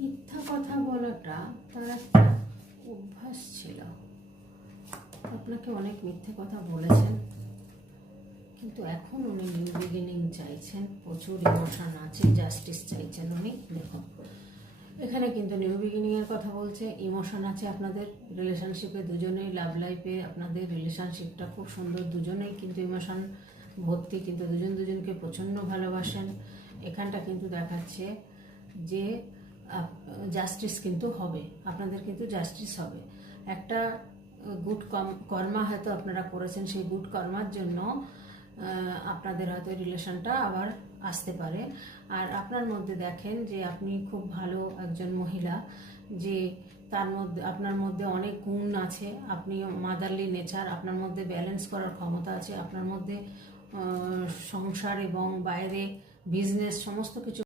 মিথ্যা কথা বলাটা তার একটা অভ্যাস ছিল। আপনাকে অনেক মিথ্যে কথা বলেছেন, কিন্তু এখন উনি নিউ বিগিনিং চাইছেন, প্রচুর ইমোশন আছে, জাস্টিস চাইছেন উনি। দেখুন এখানে কিন্তু নিউ বিগিনিংয়ের কথা বলছে, ইমোশন আছে আপনাদের রিলেশনশিপে, দুজনেই লাভ লাইফে আপনাদের রিলেশনশিপটা খুব সুন্দর, দুজনেই কিন্তু ইমোশন ভর্তি, কিন্তু দুজন দুজনকে প্রচণ্ড ভালোবাসেন। এখানটা কিন্তু দেখাচ্ছে যে জাস্টিস কিন্তু হবে, আপনাদের কিন্তু জাস্টিস হবে। একটা গুড কর্মা হয়তো আপনারা করেছেন, সেই গুড কর্মার জন্য আপনাদের হয়তো রিলেশনটা আবার আসতে পারে। আর আপনার মধ্যে দেখেন যে আপনি খুব ভালো একজন মহিলা, যে তার মধ্যে আপনার মধ্যে অনেক গুণ আছে, আপনি মাদারলি নেচার, আপনার মধ্যে ব্যালেন্স করার ক্ষমতা আছে, আপনার মধ্যে সংসার এবং বাইরে বিজনেস সমস্ত কিছু